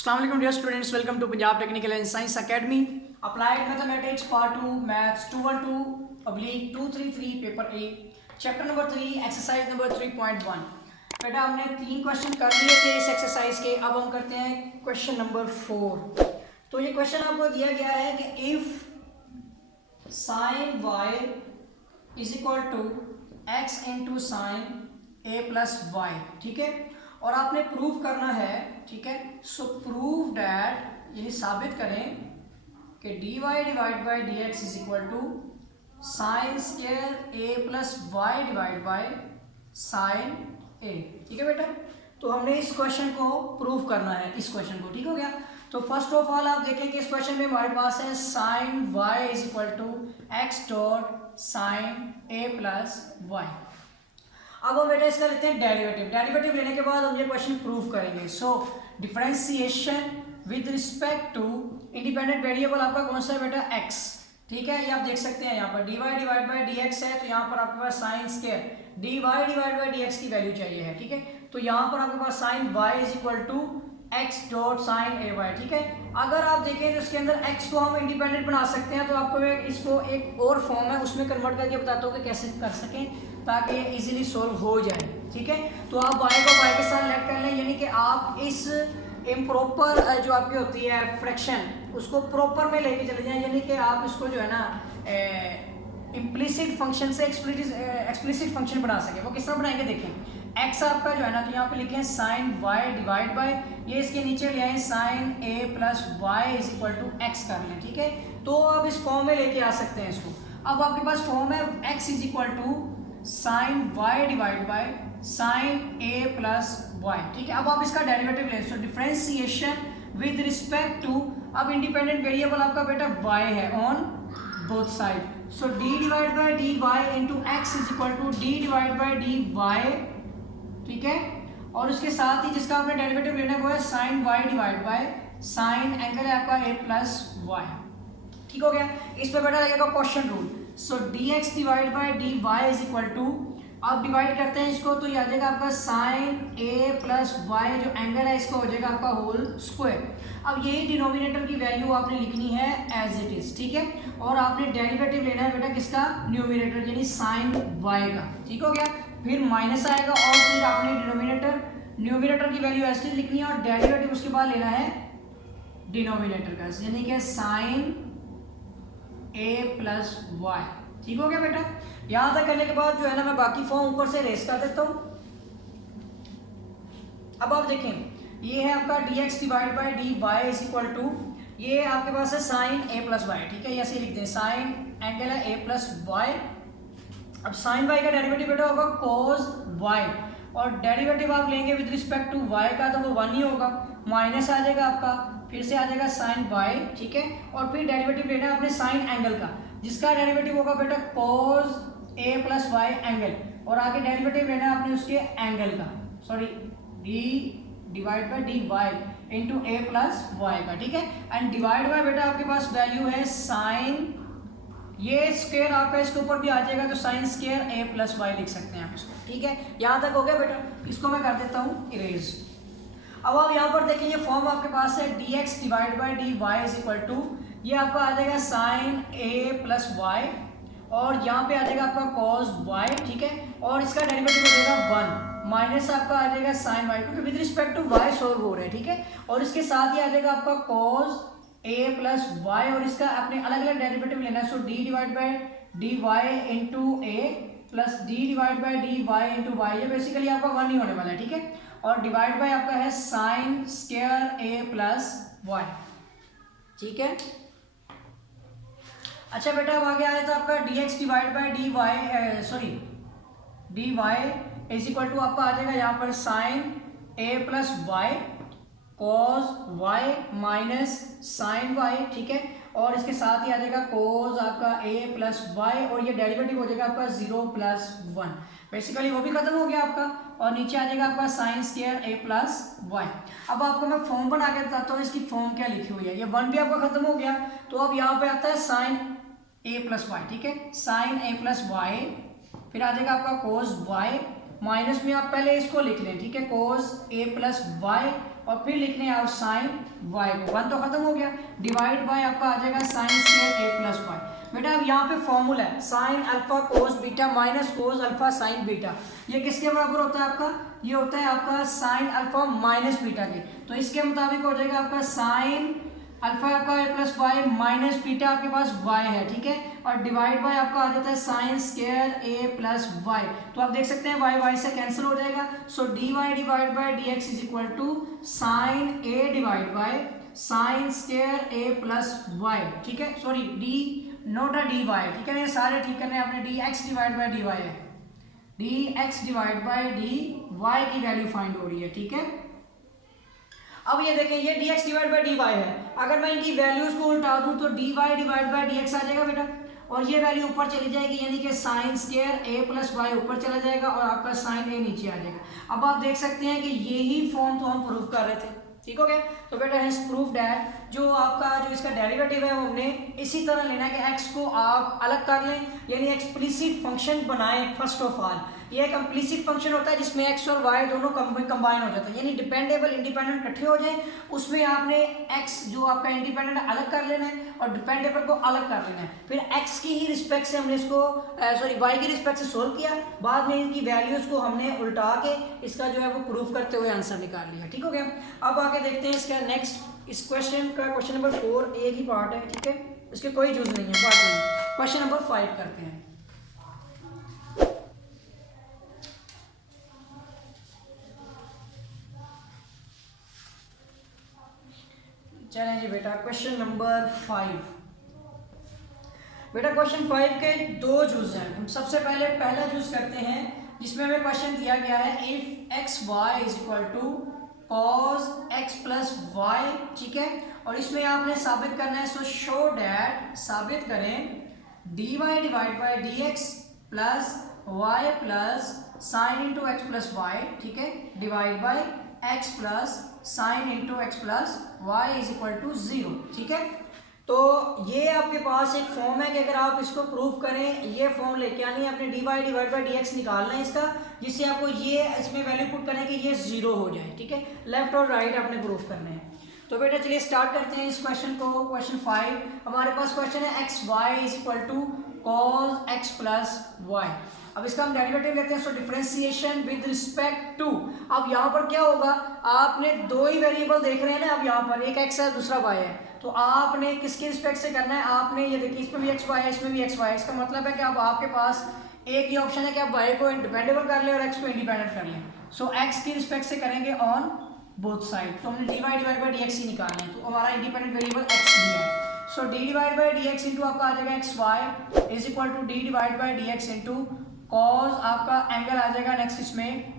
अस्सलाम dear students, welcome to Punjab technical and science academy. Applied mathematics part 2 maths 212/233 paper A chapter number 3 exercise number 3.1। बेटा हमने 3 question कर लिए थे इस एक्सरसाइज के। अब हम करते हैं क्वेश्चन नंबर 4। तो ये क्वेश्चन आपको दिया गया है कि if sine y is equal to x into sine a plus y, ठीक है, और आपने प्रूव करना है, ठीक है। सो प्रूव डैट यानी साबित करें कि d y divide by d x is equal to sine square a plus y divide by sine a, ठीक है बेटा। तो हमने इस क्वेश्चन को प्रूव करना है, इस क्वेश्चन को, ठीक हो गया। तो फर्स्ट ऑफ ऑल आप देखें कि इस क्वेश्चन में हमारे पास है sine y is equal to x dot sine a plus y. अब हम बेटा इसका लेते हैं डेरिवेटिव। डेरिवेटिव लेने के बाद हम ये क्वेश्चन प्रूव करेंगे। So differentiation with respect to independent variable आपका कौन सा है बेटा, एक्स, ठीक है। ये आप देख सकते हैं यहाँ पर d y divide by d x है, तो यहाँ पर आपके पास sine square d y divide by d x की वैल्यू चाहिए है, ठीक है। तो यहाँ पर आपके पास sine y is equal to x dot sine a y, ठीक है। अगर आप देखें तो इसके अंदर एक्स को हम इंडिपेंडेंट बना सकते हैं, तो आपको इसको एक और फॉर्म है उसमें कन्वर्ट करके बताता हूँ कि कैसे कर सकें ताकि ये इजीली सॉल्व हो जाए, ठीक है। तो आप वाई को वाई के साथ लेट कर लें, यानी कि आप इस इम्प्रॉपर जो आपकी होती है फ्रैक्शन उसको प्रॉपर में लेके चले जाएं, यानी कि आप इसको जो है ना इम्प्लिसिट फंक्शन से एक्सप्लिसिट फंक्शन बना सके। वो किस तरह बनाएंगे देखें। एक्स आपका जो है ना, तो यहाँ पे लिखे हैं साइन वाई डिवाइड बाई, ये इसके नीचे ले आए sine a plus y is equal to x कर लें, ठीक है। तो आप इस फॉर्म में लेके आ सकते हैं इसको। अब आपके पास फॉर्म है x is equal to sine y divide by sine a plus y, ठीक है। अब आप इसका डेरिवेटिव लें। So differentiation with respect to, अब इंडिपेंडेंट वेरिएबल आपका बेटा वाई है on both side. So d divide by d y into x is equal to d divide by d y, ठीक है। और उसके साथ ही जिसका आपने डेरिवेटिव लेना है वो है sine y divide by sine angle है आपका ए प्लस वाई, ठीक हो गया। इस पर बेटा लगेगा quotient rule. So d x divide by d y is equal to, अब डिवाइड करते हैं इसको तो ये आ जाएगा आपका साइन ए प्लस वाई, जो एंगल है इसको हो जाएगा आपका होल स्क्वायर। अब यही डिनोमिनेटर की वैल्यू आपने लिखनी है एज इट इज, ठीक है। और आपने डेरिवेटिव लेना है बेटा किसका, न्यूमिनेटर यानी साइन वाई का, ठीक हो गया। फिर माइनस आएगा और फिर आपने न्यूमिनेटर की वैल्यू एज इट इज लिखनी है और डेरिवेटिव उसके बाद लेना है डिनोमिनेटर का, यानी कि साइन ए प्लस वाई, ठीक हो गया बेटा। यहां तक करने के बाद जो है ना मैं बाकी फॉर्म ऊपर से रेस कर देता हूं। अब आप देखें ये है आपका d x divide by d y is equal to, ये आपके पास है साइन ए प्लस वाई, ठीक है। ऐसे लिखते हैं साइन एंगल है ए प्लस वाई। अब साइन वाई का डेरिवेटिव बेटा होगा कॉस वाई, और डेरिवेटिव आप लेंगे विद रिस्पेक्ट टू वाई का तो वो 1 ही होगा, माइनस आ जाएगा आपका, फिर से आ जाएगा साइन वाई, ठीक है। और फिर डेरिवेटिव लेना है अपने साइन एंगल का, जिसका डेरिवेटिव होगा बेटा cos a plus y angle, और आगे डेरिवेटिव लेना है अपने उसके एंगल का, sorry d divide by d y into a plus y का, ठीक है। एंड डिवाइड बाई बेटा आपके पास वैल्यू है साइन, ये स्क्वायर आपका इसके ऊपर भी आ जाएगा तो sine square a plus y लिख सकते हैं आप इसको, ठीक है। यहाँ तक हो गया बेटा। इसको मैं कर देता हूँ इरेज। अब आप यहाँ पर देखिए ये फॉर्म आपके पास है d x divide by d y is equal to, ये आपका आ जाएगा साइन ए प्लस वाई, और यहाँ पे आ जाएगा आपका कॉस वाई, ठीक है। और इसका डेरिवेटिव हो जाएगा 1 माइनस आपका आ जाएगा साइन वाई, क्योंकि with respect to y solve हो रहे हैं, ठीक है। और इसके साथ ही आ जाएगा आपका कॉस ए प्लस वाई, और इसका आपने अलग अलग डेरिवेटिव लेना है। So d divide by d y into a plus d divide by d y into y, ये बेसिकली आपका 1 ही होने वाला है, ठीक है। और डिवाइड बाई आपका है sine square a plus y, ठीक है। अच्छा बेटा अब आगे आया तो आपका d x divide by d y, sorry d y is equal to आपका आ जाएगा यहाँ पर sine a plus y cos y minus sine y, ठीक है। और इसके साथ ही आ जाएगा कॉस आपका ए प्लस वाई, और ये डेरिवेटिव हो जाएगा आपका 0 प्लस 1, बेसिकली वो भी खत्म हो गया आपका। और नीचे आ जाएगा आपका sign square a plus y. अब आपको मैं फॉर्म बना के बताता हूँ इसकी फॉर्म क्या लिखी हुई है। ये 1 भी आपका खत्म हो गया, तो अब यहाँ पे आता है साइन ए प्लस वाई, ठीक है। साइन ए प्लस वाई, फिर आ जाएगा आपका कोस वाई, माइनस में आप पहले इसको लिख लें, ठीक है, कोस ए प्लस वाई, और फिर लिखने हैं आप साइन वाई को, 1 तो खत्म हो गया, डिवाइड बाय आपका आ जाएगा sign square a plus Y. बेटा अब यहाँ पे फॉर्मूला है sine alpha cos beta minus cos alpha sign beta, ये किसके बराबर होता है आपका, ये होता है आपका साइन अल्फा माइनस बीटा के, तो इसके मुताबिक हो जाएगा आपका साइन अल्फा आपका ए प्लस वाई माइनस बीटा आपके पास वाई है, ठीक है, और डिवाइड बाय आपका आ जाता है sine square a plus Y, तो आप देख सकते हैं वाई वाई से कैंसिल हो जाएगा, so d y divide by d x is equal to sine a divide by sine square a plus y, ठीक है, sorry d not a d y, ठीक है, ये सारे ठीक करने आपने, d x divide by d y है, d x divide by d y की वैल्यू फाइंड हो रही है, ठीक है। अब ये देखें ये dx divide by d y है, अगर मैं इनकी वैल्यूज को उल्टा दूं तो dy डिवाइड बाई dx आ जाएगा बेटा, और ये वैल्यू ऊपर चली जाएगी, यानी कि sine square a plus y ऊपर चला जाएगा और आपका साइन a नीचे आ जाएगा। अब आप देख सकते हैं कि यही फॉर्म तो हम प्रूव कर रहे थे, ठीक हो गया, तो बेटा हैज प्रूव्ड दैट जो आपका जो इसका डेरिवेटिव है वो हमने इसी तरह लेना है कि x को आप अलग कर लें, यानी एक्सप्लिसिट फंक्शन बनाएं। फर्स्ट ऑफ ऑल ये एक इम्प्लिसिट फंक्शन होता है जिसमें x और y दोनों कंबाइन हो जाता है, यानी डिपेंडेबल इंडिपेंडेंट इकट्ठे हो जाए, उसमें आपने x जो आपका इंडिपेंडेंट अलग कर लेना है और डिपेंडेबल को अलग कर लेना है, फिर x की ही रिस्पेक्ट से हमने इसको y की रिस्पेक्ट से सोल्व किया, बाद में इनकी वैल्यूज को हमने उल्टा के इसका जो है वो प्रूफ करते हुए आंसर निकाल लिया, ठीक हो गया। अब आगे देखते हैं इसका नेक्स्ट, इस क्वेश्चन का क्वेश्चन नंबर 4 एक ही पार्ट है, ठीक है, इसके कोई यूज नहीं है, पार्ट नहीं। क्वेश्चन नंबर 5 करते हैं। चलें जी बेटा, क्वेश्चन नंबर 5। बेटा क्वेश्चन 5 के दो जूस हैं, हम सबसे पहले पहला जूस करते हैं जिसमें हमें क्वेश्चन दिया गया है if x y is equal to cos x plus y, ठीक है, और इसमें आपने साबित करना है, सो शो डैट, साबित करें d y divide by d x plus y plus sine into x plus y, ठीक है, divide by x plus sine into x plus y is equal to 0, ठीक है। तो ये आपके पास एक फॉर्म है कि अगर आप इसको प्रूव करें, ये फॉर्म लेके आनी है, अपने d y divide by d x निकालना है इसका, जिससे आपको ये इसमें वैल्यू पुट करें कि ये 0 हो जाए, ठीक है, लेफ्ट और राइट आपने प्रूव करने हैं। तो बेटा चलिए स्टार्ट करते हैं इस क्वेश्चन को। क्वेश्चन 5 हमारे पास क्वेश्चन है x y is equal to cos x plus y. अब इसका हम डेरिवेटिव लेते हैं, so differentiation with respect to. अब यहाँ पर क्या होगा, आपने दो ही वेरिएबल देख रहे हैं ना, अब यहाँ पर एक एक्स है दूसरा वाई है, तो आपने किसके रिस्पेक्ट से करना है, आपने ये देखिए इसमें भी एक्स वाई है इसमें भी एक्स वाई है, इसका मतलब है कि अब आपके पास एक ही ऑप्शन है कि आप वाई को डिपेंडेबल कर लें और एक्स को इंडिपेंडेंट कर लें। सो एक्स की रिस्पेक्ट से करेंगे ऑन बोथ साइड, तो हमने d y divide by d x ही निकालना है, तो हमारा इंडिपेंडेंट वेरिएबल एक्स दिया है, so d divide by d x into आपका आ जाएगा x y is equal to d divide by d x into cos आपका एंगल आ जाएगा नेक्स्ट इसमें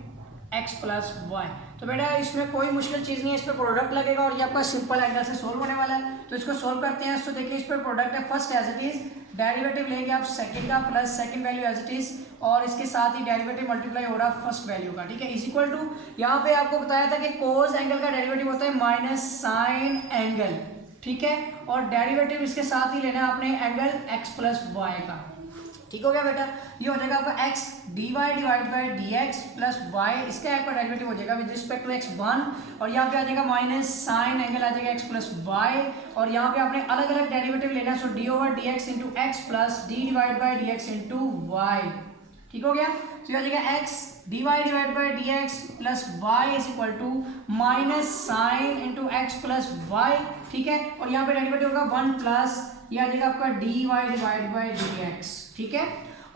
x प्लस वाई। तो बेटा इसमें कोई मुश्किल चीज़ नहीं है, इस पर प्रोडक्ट लगेगा और ये आपका सिंपल एंगल से सोल्व होने वाला है, तो इसको सोल्व करते हैं। तो देखिए इस पर प्रोडक्ट है first as it is, derivative लेंगे आप सेकंड का plus second value as it is, और इसके साथ ही डेरिवेटिव मल्टीप्लाई हो रहा है फर्स्ट वैल्यू का, ठीक है, इज इक्वल टू, यहाँ पे आपको बताया था कि कोस एंगल का डेरिवेटिव होता है माइनस साइन एंगल, ठीक है, और डेरिवेटिव इसके साथ ही लेना है आपने एंगल x प्लस वाई का, ठीक हो गया बेटा। ये हो जाएगा आपका x dy divide by d x plus y, इसका आपका डेरिवेटिव हो जाएगा विद रिस्पेक्ट टू x1, और यहाँ पे आ जाएगा माइनस साइन एंगल आ जाएगा x प्लस वाई, और यहाँ पे आपने अलग अलग डेरिवेटिव लेना है, so d over d x into x plus d divide by d x into y, ठीक हो गया। तो ये आ जाएगा x dy divide by d x plus y is equal to minus sine into x plus y, ठीक है, और यहाँ पे डेरिवेटिव होगा 1 प्लस ये आ जाएगा आपका dy divide by d x, ठीक है,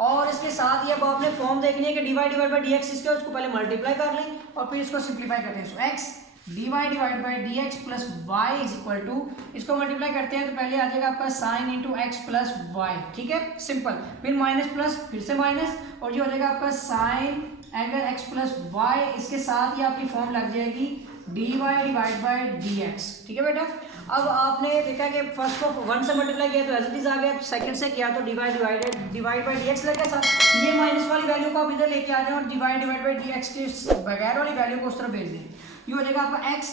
और इसके साथ ही अब आपने फॉर्म देखनी है कि dy divide by d x इसका, उसको पहले मल्टीप्लाई कर लें और फिर इसको सिंप्लीफाई करते हैं, so x dy divide by d x plus y is equal to, इसको मल्टीप्लाई करते हैं तो पहले आ जाएगा आपका sine into x plus y, ठीक है, सिंपल, फिर माइनस प्लस फिर से माइनस, और ये हो जाएगा आपका sine angle x plus y, इसके साथ ही आपकी फॉर्म लग जाएगी dy divide by d x, ठीक है बेटा। अब आपने देखा कि फर्स्ट को 1 से मल्टीप्लाई किया तो एज इट इज आ गया, सेकंड से किया तो डिवाइड बाई डी एक्स लग गया साथ, ये माइनस वाली वैल्यू को आप इधर लेके आ जाए और डिवाइड बाई डी एक्स के बगैर वाली वैल्यू को उस तरफ भेज दें, ये हो जाएगा आपका x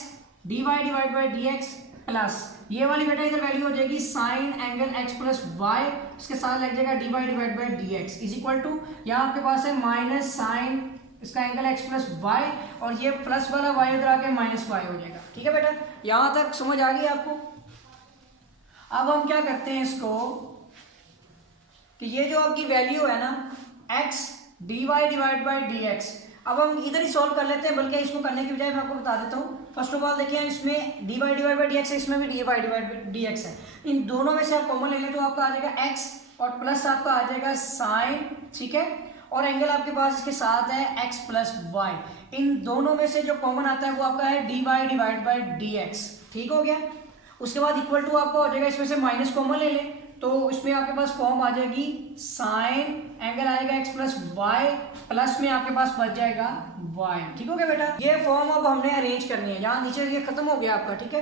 dy divide by d x plus ये वाली बेटा इधर वैल्यू हो जाएगी sine angle x plus y, इसके साथ लग जाएगा dy divide by d x is equal to, यहाँ आपके पास है माइनस साइन इसका एंगल x प्लस वाई, और ये प्लस वाला y इधर आके माइनस वाई हो जाएगा। ठीक है बेटा, यहाँ तक समझ आ गई आपको। अब हम क्या करते हैं इसको कि ये जो आपकी वैल्यू है ना x dy divide by dx, अब हम इधर ही सॉल्व कर लेते हैं, बल्कि इसको करने की बजाय मैं आपको बता देता हूँ। फर्स्ट ऑफ ऑल देखिए, इसमें dy डिवाइड बाई dx है, इसमें भी dy डिवाइड बाई dx है। इन दोनों में से आप कॉमन ले लें तो आपका आ जाएगा x और प्लस आपका आ जाएगा साइन, ठीक है, और एंगल आपके पास इसके साथ है x प्लस वाई। इन दोनों में से जो कॉमन आता है वो आपका है dy डिवाइड बाई dx। ठीक हो गया। उसके बाद इक्वल टू आपका हो जाएगा, इसमें से माइनस कॉमन ले लें तो इसमें आपके पास फॉर्म आ जाएगी साइन, एंगल आएगा x प्लस वाई, प्लस में आपके पास बच जाएगा y। ठीक हो गया बेटा, ये फॉर्म अब हमने अरेंज करनी है। यहाँ नीचे ये खत्म हो गया आपका। ठीक है,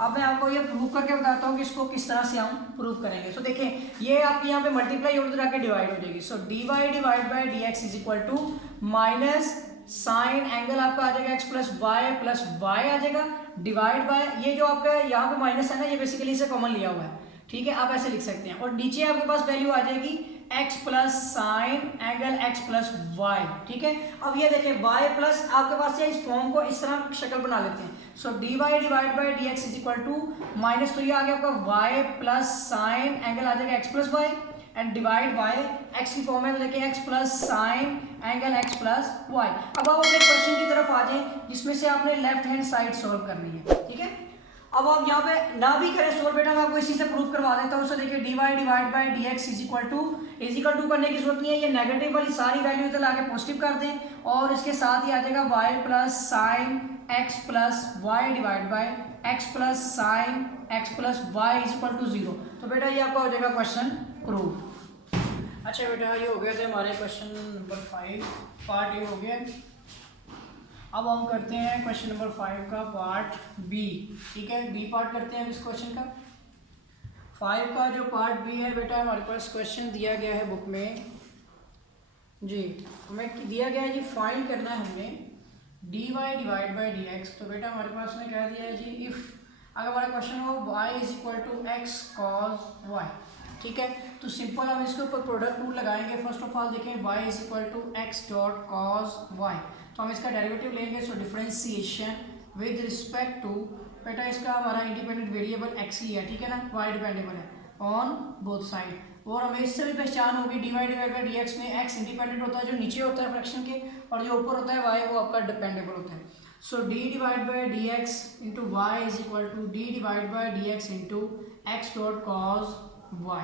अब मैं आपको ये प्रूव करके बताता हूँ कि इसको किस तरह से हम प्रूव करेंगे। तो देखें, ये आपके यहाँ पे मल्टीप्लाई और इधर आके डिवाइड हो जाएगी। So dy divide by dx is equal to minus sine, angle आपका आ जाएगा x प्लस वाई आ जाएगा, डिवाइड बाय ये जो आपका यहाँ पे माइनस है ना, ये बेसिकली इसे कॉमन लिया हुआ है। ठीक है, आप ऐसे लिख सकते हैं, और नीचे आपके पास वैल्यू आ जाएगी x plus sine angle x plus y. ठीक है, अब ये देखें y प्लस आपके पास है, इस फॉर्म को इस तरह शक्ल बना लेते हैं। So dy divide by dx is equal to minus, तो ये आ गया आपका y प्लस साइन एंगल आ जाएगा x plus y and divide by x की फॉर्म है, तो देखिए x plus sine angle x plus y. अब आप अपने क्वेश्चन की तरफ आ जाएं जिसमें से आपने लेफ्ट हैंड साइड सॉल्व करनी है। ठीक है, अब आप यहाँ पे ना भी करें सॉल्व बेटा, मैं आपको इसी से प्रूव करवा देता हूँ। सो देखिए dy divide by dx is equal to करने की जरूरत नहीं है, ये नेगेटिव वाली सारी वैल्यू इधर लाके पॉजिटिव कर दें और इसके साथ ही आ जाएगा y plus sine x plus y divide by x plus sine x plus y is equal to 0। तो बेटा ये आपका हो जाएगा क्वेश्चन प्रूव। अच्छा बेटा, ये हो गए थे हमारे क्वेश्चन नंबर 5, पार्ट ए हो गया। अब हम करते हैं क्वेश्चन नंबर 5 का पार्ट बी। ठीक है, बी पार्ट करते हैं अब इस क्वेश्चन का। 5 का जो पार्ट बी है बेटा, हमारे पास क्वेश्चन दिया गया है बुक में जी, हमें दिया गया है जी, फाइंड करना है हमने dy डिवाइड बाई dx। तो बेटा हमारे पास में कह दिया है जी, इफ़ अगर हमारा क्वेश्चन हो y is equal to x cos y। ठीक है, तो सिंपल हम इसके ऊपर प्रोडक्ट रूल लगाएंगे। फर्स्ट ऑफ ऑल देखें, y is equal to x dot cos y, तो हम इसका डेरिवेटिव लेंगे। So differentiation with respect to, बेटा इसका हमारा इंडिपेंडेंट वेरिएबल x ही है। ठीक है ना, y डिपेंडेबल है ऑन बोथ साइड, और हमें इससे भी पहचान होगी dy डिवाइड बाई dx में x इंडिपेंडेंट होता है जो नीचे होता है फ्रैक्शन के, और जो ऊपर होता है y वो आपका डिपेंडेबल होता है। So d divide by dx into y is equal to d divide by dx into x dot cos y।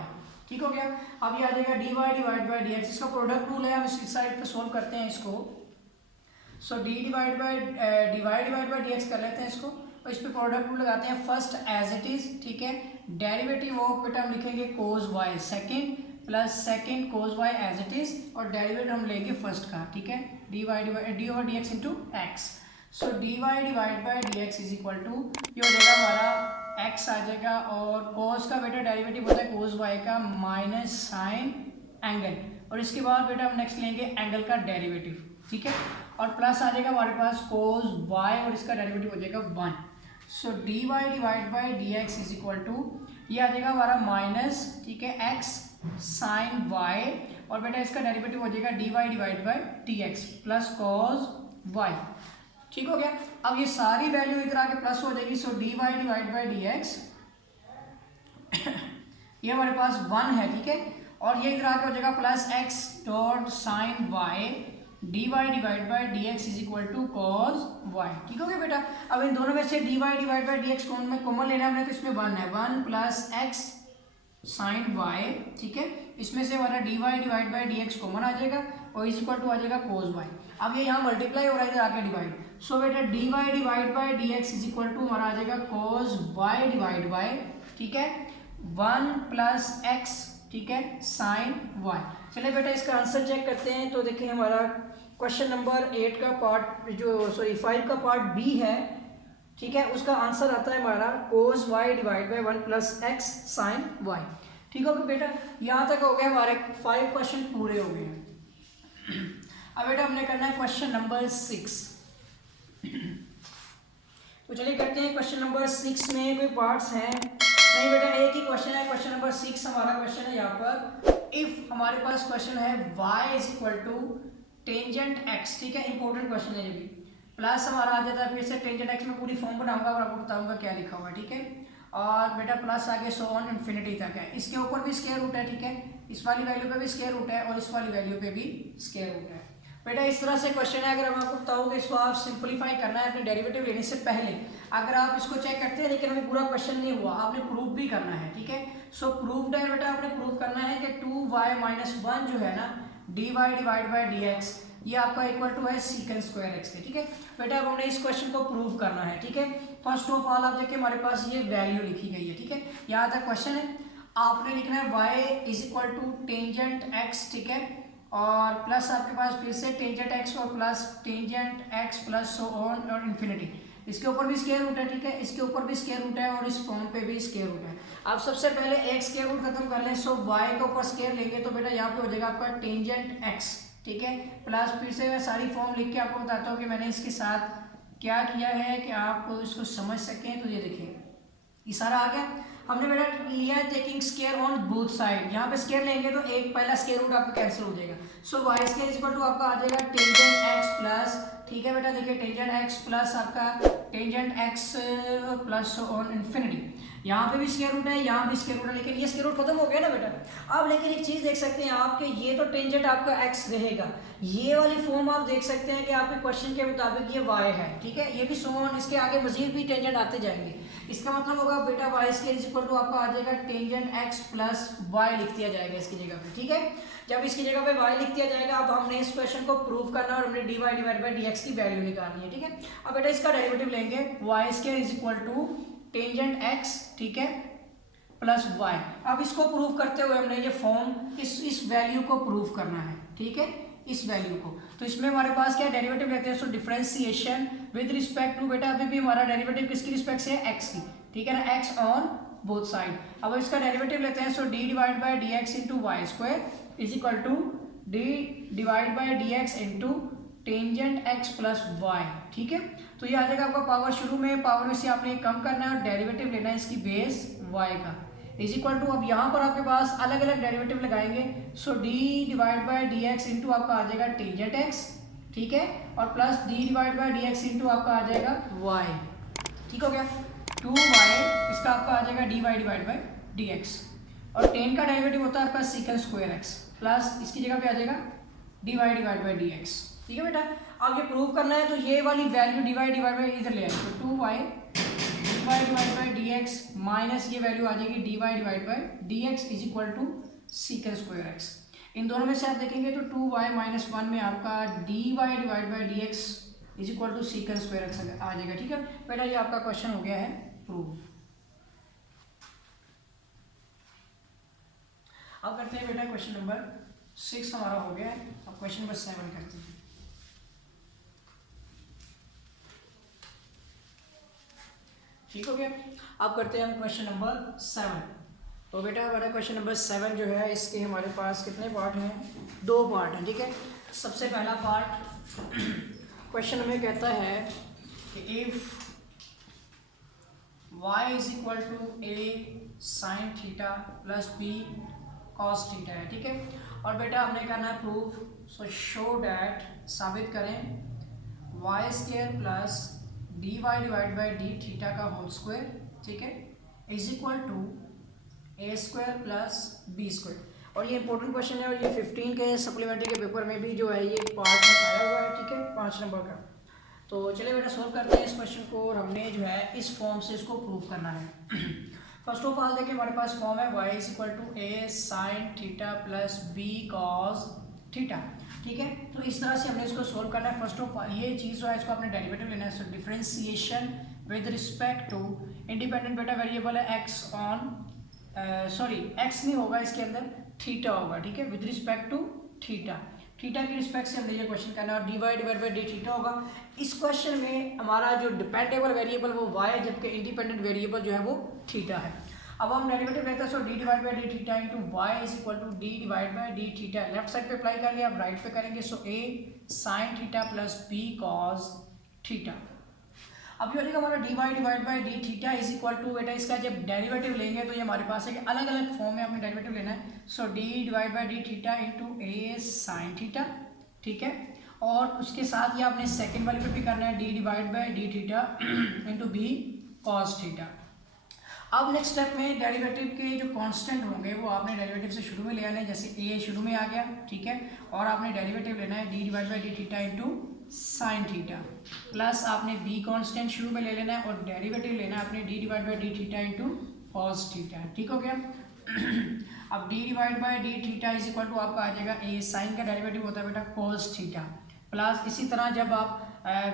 ठीक हो गया। अब ये आ जाएगा dy डिवाइड बाई dx, इसका प्रोडक्ट रूल है, हम इस साइड पे सोल्व करते हैं इसको। So d divide by dx कर लेते हैं इसको, और इस पे प्रोडक्ट रूल लगाते हैं। फर्स्ट एज इट इज, ठीक है, डेरिवेटिव ऑफ बेटा हम लिखेंगे cos y, second plus second cos y as it is, और डेरिवेटिव हम लेंगे फर्स्ट का। ठीक है, dy over dx into x. So dy divide by dx is equal to, ये हो जाएगा हमारा x आ जाएगा, और cos का बेटा डेरिवेटिव होता है cos y का माइनस साइन एंगल, और इसके बाद बेटा हम नेक्स्ट लेंगे एंगल का डेरिवेटिव। ठीक है, और प्लस आ जाएगा हमारे पास cos y, और इसका डेरिवेटिव हो जाएगा 1। So dy divide by dx is equal to, ये आ जाएगा हमारा माइनस, ठीक है, x साइन y, और बेटा इसका डेरिवेटिव हो जाएगा dy divide by dx plus cos y। ठीक हो गया। अब ये सारी वैल्यू इधर आके प्लस हो जाएगी। So dy divide by dx ये हमारे पास 1 है। ठीक है, और ये इधर आके हो जाएगा plus x dot sine y, dy divide by dx is equal to cos y। ठीक हो गया बेटा। अब इन दोनों में से dy divide by dx common लेना हमने, तो इसमें 1 है, 1 प्लस x साइन y। ठीक है, इसमें से हमारा dy divide by dx common आ जाएगा, और इज इक्वल टू आ जाएगा cos y। अब ये यहाँ मल्टीप्लाई हो रहा है, इधर आके डिवाइड। सो बेटा dy divide by dx is equal to हमारा आ जाएगा cos y डिवाइड बाई, ठीक है, 1 प्लस x, ठीक है, साइन y। चलिए बेटा इसका आंसर चेक करते हैं। तो देखिए हमारा क्वेश्चन नंबर 8 का पार्ट जो 5 का पार्ट बी है, ठीक है, उसका आंसर आता है हमारा cos y divide by 1 plus x sine y। ठीक हो गया बेटा, यहाँ तक हो गए हमारे 5 क्वेश्चन पूरे हो गए हैं। अब बेटा हमने करना है क्वेश्चन नंबर 6। तो चलिए करते हैं क्वेश्चन नंबर 6 में कोई पार्ट्स हैं नहीं बेटा, एक ही क्वेश्चन है। क्वेश्चन नंबर 6 हमारा क्वेश्चन है यहाँ पर, इफ हमारे पास क्वेश्चन है y is equal to tangent x, ठीक है, इंपॉर्टेंट क्वेश्चन है ये भी। प्लस हमारा आ जाता है, फिर से टेंजेंट एक्स में पूरी फॉर्म बनाऊंगा और आपको बताऊंगा क्या लिखा हुआ है, ठीक है। और बेटा प्लस आगे सो ऑन इन्फिनिटी तक है, इसके ऊपर भी स्क्वायर रूट है, ठीक है, इस वाली वैल्यू पे भी स्क्वायर रूट है और इस वाली वैल्यू पे भी स्क्वायर रूट है। बेटा इस तरह से क्वेश्चन है, अगर हम आपको बताऊँ कि इसको आप सिंपलीफाई करना है अपने डेरिवेटिव लेने से पहले, अगर आप इसको चेक करते हैं लेकिन अभी पूरा क्वेश्चन नहीं हुआ, आपने प्रूव भी करना है, ठीक है। सो प्रूव्ड है बेटा, आपने प्रूव करना है कि 2y-1 जो है ना dy डिवाइड बाय dx ये आपका इक्वल टू है सीकेंड स्क्वायर एक्स के, ठीक है। बेटा अब हमने इस क्वेश्चन को प्रूव करना है, ठीक है। फर्स्ट ऑफ ऑल आप देखिए हमारे पास ये वैल्यू लिखी गई है, ठीक है, यहाँ तक क्वेश्चन है। आपने लिखना है y is equal to tangent x, ठीक है, और प्लस आपके पास फिर से टेंजेंट x और plus tangent x plus so on और इन्फिनिटी, इसके ऊपर भी स्क्वायर रूट है, ठीक है, इसके ऊपर भी स्क्वायर रूट है और इस फॉर्म पे भी स्क्वायर रूट है। अब सबसे पहले एक स्क्वायर रूट खत्म कर लें, सो y के ऊपर स्क्वायर लेंगे तो बेटा यहाँ पे हो जाएगा आपका टेंजेंट x, ठीक है, प्लस फिर से मैं सारी फॉर्म लिख के आपको बताता हूँ कि मैंने इसके साथ क्या किया है कि आप इसको समझ सकें। तो ये देखिए ये सारा आ गया, हमने बेटा लिया है taking square on both side, यहाँ पे स्क्वायर लेंगे तो एक पहला स्क्वायर रूट आपका कैंसिल हो जाएगा। सो वाई स्क्वायर इक्वल टू आपका आ जाएगा टेंजेंट एक्स प्लस, ठीक है बेटा, देखिए टेंजेंट एक्स प्लस आपका tangent x plus on infinity, यहाँ पे भी स्क्वायर रूट है, यहाँ भी स्क्वायर रूट है, लेकिन ये स्क्वायर रूट खत्म हो गया ना बेटा। अब लेकिन एक चीज देख सकते हैं आपके, ये तो टेंजेंट आपका एक्स रहेगा, ये वाली फॉर्म आप देख सकते हैं कि आपके क्वेश्चन के मुताबिक ये वाई है, ठीक है, ये भी सो ऑन, इसके आगे मजीद भी टेंजेंट आते जाएंगे। इसका मतलब होगा बेटा y square is equal to आपका आ जाएगा टेंजेंट एक्स प्लस वाई लिख दिया जाएगा इसकी जगह पे, ठीक है। जब इसकी जगह पे वाई लिख दिया जाएगा, अब हमने इस क्वेश्चन को प्रूव करना है और हमने d y divide by d x की वैल्यू निकालनी है, ठीक है। अब बेटा इसका डेरिवेटिव लेंगे, y square is equal to tangent x, ठीक है, प्लस वाई। अब इसको प्रूव करते हुए हमने ये फॉर्म इस वैल्यू को प्रूव करना है, ठीक है, इस वैल्यू को। तो इसमें हमारे पास क्या डेरिवेटिव लेते हैं, so differentiation with respect to, बेटा अभी भी हमारा डेरिवेटिव किसकी रिस्पेक्ट से है, एक्स की, ठीक है ना, एक्स ऑन बोथ साइड। अब इसका डेरिवेटिव लेते हैं, so d divide by d x into y square is equal to d divide by d x into tangent x plus y, ठीक है। तो ये आ जाएगा आपका पावर, शुरू में पावर में से आपने कम करना है और डेरिवेटिव लेना है इसकी बेस वाई का, इज इक्वल टू, अब यहाँ पर आपके पास अलग अलग डेरिवेटिव लगाएंगे, so d divide by d x into आपका आ जाएगा टेंजेंट एक्स, ठीक है, और plus d divide by d x into आपका आ जाएगा वाई, ठीक हो गया, 2y, इसका आपका आ जाएगा d y divide by d x, और टेन का डेरिवेटिव होता है आपका सीकेंड स्क्वायर एक्स, प्लस इसकी जगह पे आ जाएगा d y divide by d x, ठीक है बेटा। अब ये प्रूव करना है तो ये वाली value d y divide by इधर ले आए, तो 2y divide by d x minus ये वैल्यू आ जाएगी d y divide by d x is equal to secant square x. इन दोनों में से आप देखेंगे तो 2y माइनस 1 में आपका d y divide by d x is equal to secant square x आ जाएगा, ठीक है बेटा। ये आपका क्वेश्चन हो गया है प्रूव। अब करते हैं बेटा क्वेश्चन नंबर 6 हमारा हो गया है, अब क्वेश्चन नंबर 7 करते हैं। ठीक हो गया, अब करते हैं हम क्वेश्चन नंबर 7। तो बेटा हमारा क्वेश्चन नंबर 7 जो है, इसके हमारे पास कितने पार्ट हैं, 2 पार्ट हैं, ठीक है। सबसे पहला पार्ट क्वेश्चन हमें कहता है कि if y is equal to a sine theta plus b cos theta है, ठीक है। और बेटा हमने करना है प्रूफ, सो शो डैट, साबित करें y square plus d y divide by d theta का होल स्क्वायर, ठीक है, is equal to a square plus b square. और ये इंपॉर्टेंट क्वेश्चन है और ये 15 के सप्लीमेंट्री के पेपर में भी जो है ये पार्ट में आया हुआ है, ठीक है, 5 नंबर का। तो चलिए बेटा सॉल्व करते हैं इस क्वेश्चन को, और हमने जो है इस फॉर्म से इसको प्रूव करना है। फर्स्ट ऑफ ऑल देखिए हमारे पास फॉर्म है y is equal to a sine theta plus b cos theta, ठीक है। तो इस तरह से हमने इसको सोल्व करना है। फर्स्ट ऑफ ऑल ये चीज़ जो है इसको आपने डेरिवेटिव लेना है, so differentiation with respect to independent बेटा वेरिएबल है x ऑन, सॉरी x नहीं होगा इसके अंदर, थीटा होगा, ठीक है, with respect to theta, theta की रिस्पेक्ट से हमने ये क्वेश्चन करना है, और d y divide by d theta होगा। इस क्वेश्चन में हमारा जो डिपेंडेबल वेरिएबल वो y है, जबकि इंडिपेंडेंट वेरिएबल जो है वो थीटा है। अब हम डेरिवेटिव लेते हैं, so d divide by d theta into y is equal to d divide by d theta, left side पे अप्लाई कर लिया, अब राइट पे करेंगे, so a sine theta plus b cos theta. अब ये हमारा d y divide by d theta is equal to, बेटा इसका जब डेरिवेटिव लेंगे तो ये हमारे पास है कि अलग अलग फॉर्म में अपने डेरिवेटिव लेना है, so d divide by d theta into a sine theta, ठीक है। और उसके साथ ही आपने सेकेंड वाले पे भी करना है d divide by d theta into b cos theta. अब नेक्स्ट स्टेप में डेरिवेटिव के जो कांस्टेंट होंगे वो आपने डेरिवेटिव से शुरू में ले आना है, जैसे ए शुरू में आ गया, ठीक है, और आपने डेरिवेटिव लेना है d divide by d theta into sine theta, plus आपने बी कांस्टेंट शुरू में ले लेना है और डेरिवेटिव लेना है आपने d divide by d theta into cos theta. ठीक हो गया। अब d divide by d theta is equal to आपका आ जाएगा ए, साइन का डेरिवेटिव होता है बेटा कॉस थीटा, प्लस इसी तरह जब आप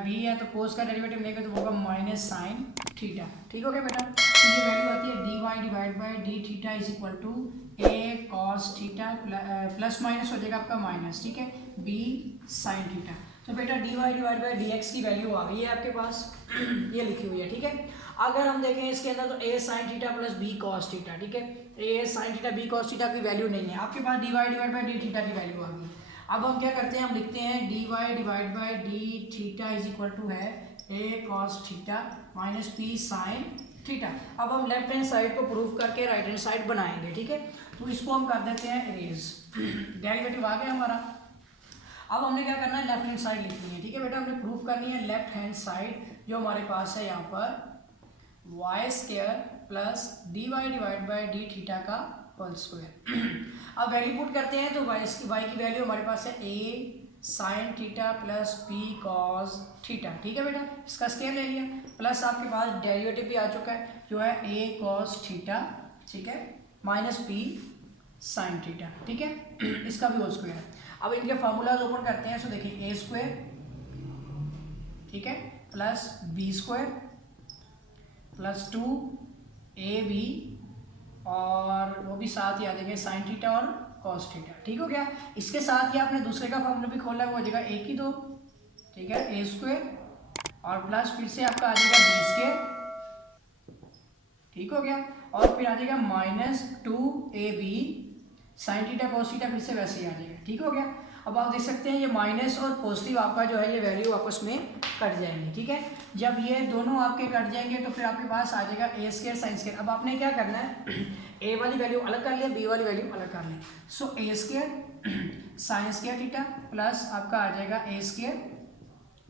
बी है तो कोस का डेरिवेटिव लेंगे तो होगा माइनस साइन थीटा। ठीक हो गया बेटा। तो ये वैल्यू आती है d y divide by d theta is equal to a cos theta plus minus हो जाएगा आपका माइनस, ठीक है, बी साइन थीटा। तो बेटा d y divide by d x की वैल्यू आ गई है आपके पास, ये लिखी हुई है, ठीक है। अगर हम देखें इसके अंदर तो a sine theta plus b cos theta, ठीक है, a sine theta b cos theta की वैल्यू नहीं है आपके पास, d y divide by d theta की वैल्यू आ गई। अब हम क्या करते हैं, हम लिखते हैं d y divide by d theta is equal to है a cos theta minus p sine theta. अब हम लेफ्ट हैंड साइड को प्रूव करके राइट हैंड साइड बनाएंगे, ठीक है। तो इसको हम कर देते हैं इरेज, डेरिवेटिव आ गया हमारा। अब हमने क्या करना है, लेफ्ट हैंड साइड लिखनी है, ठीक है बेटा, हमने प्रूव करनी है लेफ्ट हैंड साइड जो हमारे पास है यहाँ पर y square plus d y divide by d theta का होल स्क्वायर। अब वैल्यू पुट करते हैं तो वाई की वैल्यू हमारे पास है a sine theta plus p cos theta, ठीक है बेटा, इसका स्क्वायर ले लिया, प्लस आपके पास डेरिवेटिव भी आ चुका है जो है ए कॉस थीटा, ठीक है, माइनस पी साइन थीटा, ठीक है, इसका भी होल स्क्वायर। अब इनके फार्मूलाज ओपन करते हैं, तो देखिए ए स्क्वायर, ठीक है, plus b square plus 2ab और वो भी साथ ही आ जाएंगे साइन थीटा और कॉस थीटा। ठीक हो गया। इसके साथ ही आपने दूसरे का फॉर्मूला भी खोला, वो आ जाएगा ए की 2, ठीक है, ए स्क्वायर और प्लस फिर से आपका आ जाएगा बी स्क्वायर, ठीक हो गया, और फिर आ जाएगा minus 2ab sine theta cos theta, फिर से वैसे ही आ जाएगा, ठीक हो गया। अब आप देख सकते हैं ये माइनस और पॉजिटिव आपका जो है ये वैल्यू आपस में कट जाएंगे, ठीक है। जब ये दोनों आपके कट जाएंगे तो फिर आपके पास आ जाएगा ए स्क्वायर साइन स्क्वायर। अब आपने क्या करना है, ए वाली वैल्यू अलग कर लिया, बी वाली वैल्यू अलग कर ली, so a square sine square theta plus आपका आ जाएगा a square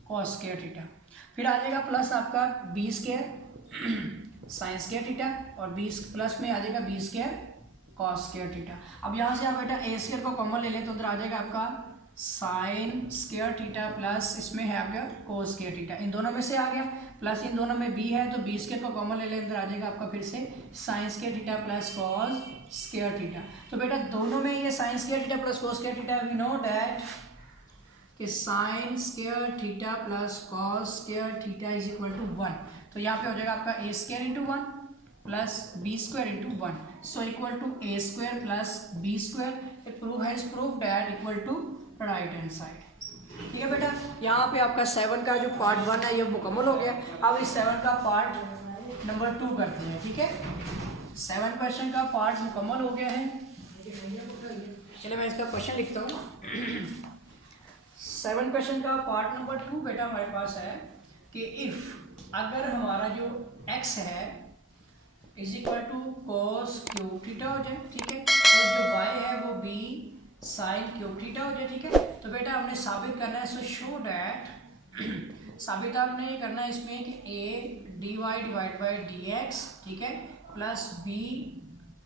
cos square theta, फिर आ जाएगा प्लस आपका b square sine square theta और बी प्लस में आ जाएगा b square cos square theta. अब यहाँ से आप बेटा ए स्क्वायर को कॉमन ले लें तो अंदर आ जाएगा आपका साइन स्क्वायर थीटा प्लस इसमें है आपका कोस स्क्वायर थीटा, इन दोनों में से आ गया, प्लस इन दोनों में बी है तो बी स्क्वायर को कॉमन ले लें, अंदर आ जाएगा आपका फिर से sine square theta plus cos square theta. तो बेटा दोनों में ये sine square theta plus cos square theta, we know that कि sine square theta plus cos square theta is equal to 1। तो यहाँ पे हो जाएगा आपका a square into 1 plus b square into 1, so equal to a square plus b square. Prove has prove that equal to right hand side. ठीक है बेटा, यहाँ पे आपका 7 का जो पार्ट 1 है ये मुकम्मल हो गया। अब इस 7 का पार्ट नंबर 2 करते हैं, ठीक है। 7 क्वेश्चन का पार्ट मुकम्मल हो गया है। चलिए मैं इसका क्वेश्चन लिखता हूँ। 7 क्वेश्चन का पार्ट नंबर 2 बेटा हमारे पास है कि इफ अगर हमारा जो x है is equal to cos cube theta हो जाए, ठीक है, और जो y है वो b साइन क्यूब थीटा हो जाए, ठीक है। तो बेटा हमने साबित करना है, सो शो दैट साबित आपने ये करना है इसमें कि a dy divide by dx, ठीक है, plus b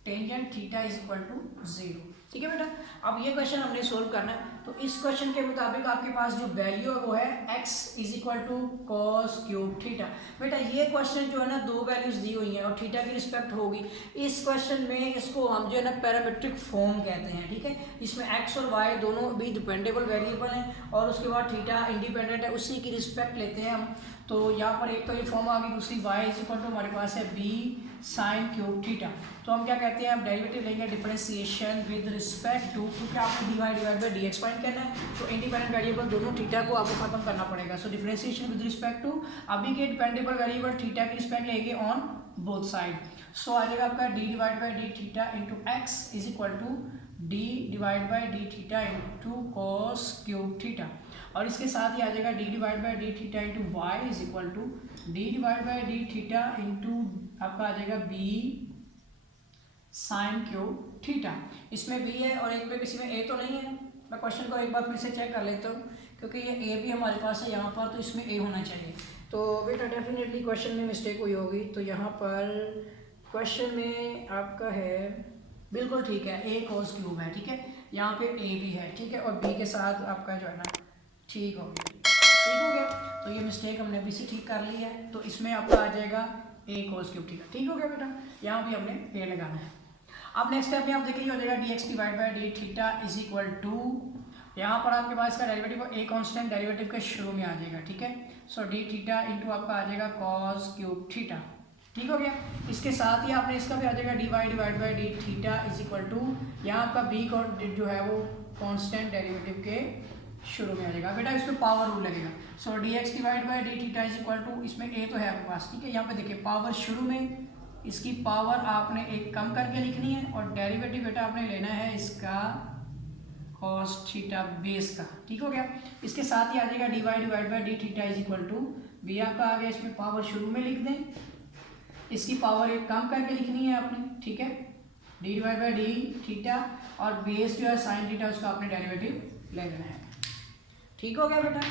tangent theta is equal to 0, ठीक है बेटा। अब ये क्वेश्चन हमने सोल्व करना है, तो इस क्वेश्चन के मुताबिक आपके पास जो वैल्यू है वो है x is equal to cos cube theta. बेटा ये क्वेश्चन जो है ना 2 वैल्यूज दी हुई हैं और थीटा की रिस्पेक्ट होगी। इस क्वेश्चन में इसको हम जो है ना पैरामीट्रिक फॉर्म कहते हैं, ठीक है, इसमें x और y दोनों भी डिपेंडेबल वेरिएबल हैं और उसके बाद थीटा इंडिपेंडेंट है, उसी की रिस्पेक्ट लेते हैं हम। तो यहाँ पर एक तो ये फॉर्म आ गई, दूसरी y इज इक्वल टू हमारे पास है b साइन क्यूब थीटा। तो हम क्या कहते हैं, अब डेरिवेटिव लेंगे डिफरेंशिएशन विद रिस्पेक्ट टू, क्योंकि आपको dy divide by dx find करना है, तो इंडिपेंडेंट वेरिएबल दोनों थीटा को आपको खत्म करना पड़ेगा। So differentiation with respect to, अभी के डिपेंडेबल वेरिएबल थीटा की रिस्पेक्ट लेंगे ऑन बोथ साइड। सो आ जाएगा आपका d divide by d theta into x is equal to d divide by d theta into cos cube theta, और इसके साथ ही आ जाएगा d divide by d theta into y is equal to d divide by d theta into आपका आ जाएगा b sine cube theta. इसमें b है और एक पे किसी में a तो नहीं है। मैं क्वेश्चन को एक बार फिर से चेक कर लेता हूँ क्योंकि ये ए भी हमारे पास है यहाँ पर, तो इसमें ए होना चाहिए। तो बेटा डेफिनेटली क्वेश्चन में मिस्टेक हुई होगी। तो यहाँ पर क्वेश्चन में आपका है, बिल्कुल ठीक है, ए cos क्यूब है, ठीक है, यहाँ पे ए भी है, ठीक है, और बी के साथ आपका जो है ना ठीक हो गया, ठीक हो गया। तो ये मिस्टेक हमने अभी से ठीक कर ली है। तो इसमें आपका आ जाएगा ए cos क्यूब, ठीक है, ठीक हो गया बेटा, यहाँ भी हमने ए लगाना है। अब नेक्स्ट स्टेप में आप देखिए हो जाएगा dx divide by d theta is equal to, यहाँ पर आपके पास का डेरिवेटिव ए कांस्टेंट डेरिवेटिव के शुरू में आ जाएगा, ठीक है। सो डी थीटा इंटू आपका आ जाएगा cos क्यूब थीटा, ठीक हो गया। इसके साथ ही आपने इसका भी आ जाएगा d y divide by d theta is equal to, यहाँ आपका बी जो है वो कांस्टेंट डेरिवेटिव के शुरू में आ जाएगा। बेटा इसमें पावर रूल लगेगा। So d x divide by d theta is equal to, इसमें ए तो है आपके पास, ठीक है, यहाँ पे देखिए पावर शुरू में, इसकी पावर आपने एक कम करके लिखनी है और डेरिवेटिव बेटा आपने लेना है इसका cos थीटा बेस का, ठीक हो गया। इसके साथ ही आ जाएगा d y divide by d theta is equal to, b आपका आ गया, इसमें पावर शुरू में लिख दें, इसकी पावर एक कम करके लिखनी है आपने, ठीक है, d divide by d theta, और बेस जो है साइन थीटा उसका आपने डेरिवेटिव ले लेना है, ठीक हो गया बेटा।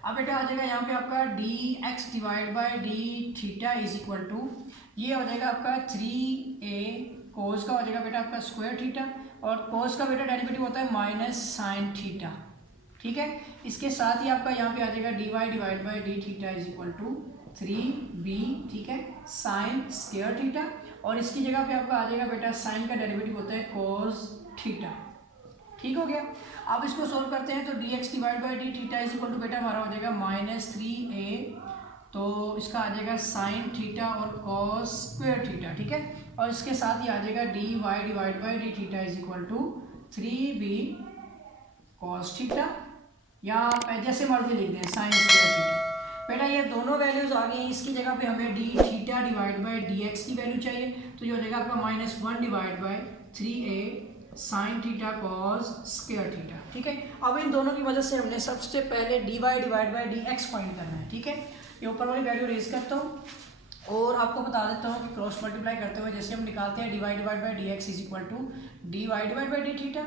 अब बेटा आ जाएगा यहाँ पे आपका d x divide by d theta is equal to, ये हो जाएगा आपका 3a कोस का हो जाएगा बेटा आपका स्क्वायर थीटा, और कोस का बेटा डेरिवेटिव होता है माइनस साइन थीटा, ठीक है। इसके साथ ही आपका यहाँ पे आ जाएगा d y divide by d theta is equal to 3b, ठीक है, साइन स्क्वायर थीटा, और इसकी जगह पे आपका आ जाएगा बेटा साइन का डेरिवेटिव होता है कोस थीटा, ठीक हो गया। अब इसको सोल्व करते हैं। तो d x divide by d theta is equal to बेटा हमारा हो जाएगा माइनस 3a, तो इसका आ जाएगा साइन थीटा और कॉस स्क्वायर थीटा, ठीक है, और इसके साथ ही आ जाएगा d y divide by d theta is equal to 3b cos theta, या आप जैसे मर्जी लिख दें साइन स्क्वायर थीटा। बेटा ये दोनों वैल्यूज आ गई हैं, इसकी जगह पे हमें D theta divide by d x की वैल्यू चाहिए, तो ये हो जाएगा आपका -1 divide by 3a sine theta cos square theta, ठीक है। अब इन दोनों की वजह से हमने सबसे पहले d y divide by d x find करना है, ठीक है। ये ऊपर वाली वैल्यू रेज करता हूँ और आपको बता देता हूँ कि क्रॉस मल्टीप्लाई करते हुए जैसे हम निकालते हैं d y divide by d x is equal to d y divide by d theta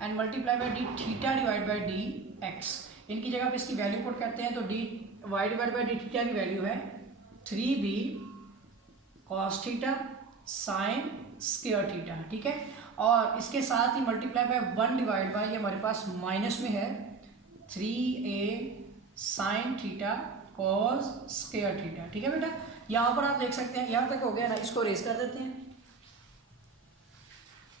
and multiply by d theta divide by d x, इनकी जगह पे इसकी वैल्यू पुट करते हैं। तो d y divide by d theta की value है 3b cos theta sine square theta, ठीक है, और इसके साथ ही मल्टीप्लाई बाय 1 डिवाइड बाय, ये हमारे पास माइनस में है, 3a sine theta cos square theta, ठीक है बेटा। यहाँ पर आप देख सकते हैं, यहाँ तक हो गया ना, इसको रेज कर देते हैं।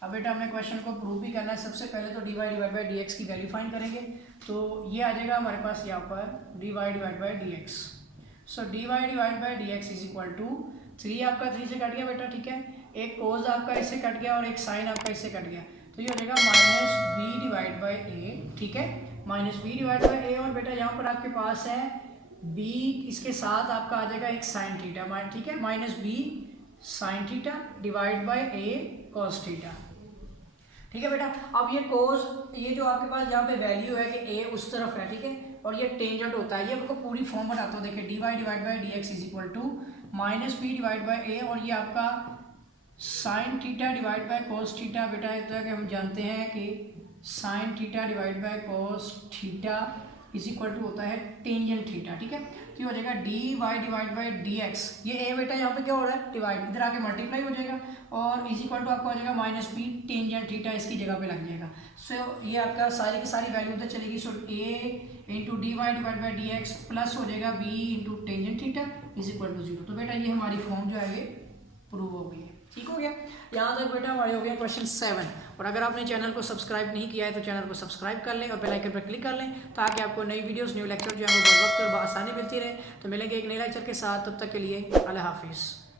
अब बेटा हमें क्वेश्चन को प्रूव भी करना है। सबसे पहले तो d y divide by d x की वैल्यू फाइंड करेंगे, तो ये आ जाएगा हमारे पास यहाँ पर d y divide by d x. So d y divide by d x is equal to 3 आपका 3 से कट गया बेटा, ठीक है, एक कोस आपका इससे कट गया और एक साइन आपका इससे कट गया, तो ये हो जाएगा -b डिवाइड बाई ए, ठीक है, -b डिवाइड बाई ए, और बेटा यहाँ पर आपके पास है b, इसके साथ आपका आ जाएगा एक साइन थीटा, ठीक है, -b sign theta divide by A cos theta, ठीक है बेटा। अब ये कोस, ये जो आपके पास यहाँ पे वैल्यू है कि a उस तरफ है, ठीक है, और ये टेंजेंट होता है, ये आपको पूरी फॉर्म बनाता हूँ। देखिए d y divide by d x is equal to -b divide by a, और ये आपका sine theta divide by cos theta, बेटा इतना कि हम जानते हैं कि sine theta divide by cos theta is equal to होता है टेंजेंट थीटा, ठीक है। तो ये हो जाएगा d y divide by d x, ये ए बेटा यहाँ पे क्या हो रहा है डिवाइड, इधर आके मल्टीप्लाई हो जाएगा, और इज इक्वल टू आपका हो जाएगा -b टेंजेंट थीटा इसकी जगह पे लग जाएगा। सो ये आपका सारी की सारी वैल्यू उधर चलेगी। So a into d y divide by d x plus हो जाएगा b into tangent theta is equal to 0। तो बेटा ये हमारी फॉर्म जो है ये प्रूव हो गई है, ठीक हो गया। यहाँ तक बेटा हमारे हो गया क्वेश्चन 7, और अगर आपने चैनल को सब्सक्राइब नहीं किया है तो चैनल को सब्सक्राइब कर लें और बेल आइकन पर क्लिक कर लें, ताकि आपको नई वीडियोस न्यू लेक्चर जो है वो बर वक्त और आसानी मिलती रहे। तो मिलेंगे एक नए लेक्चर के साथ, तब तक के लिए अल्लाह हाफिज़।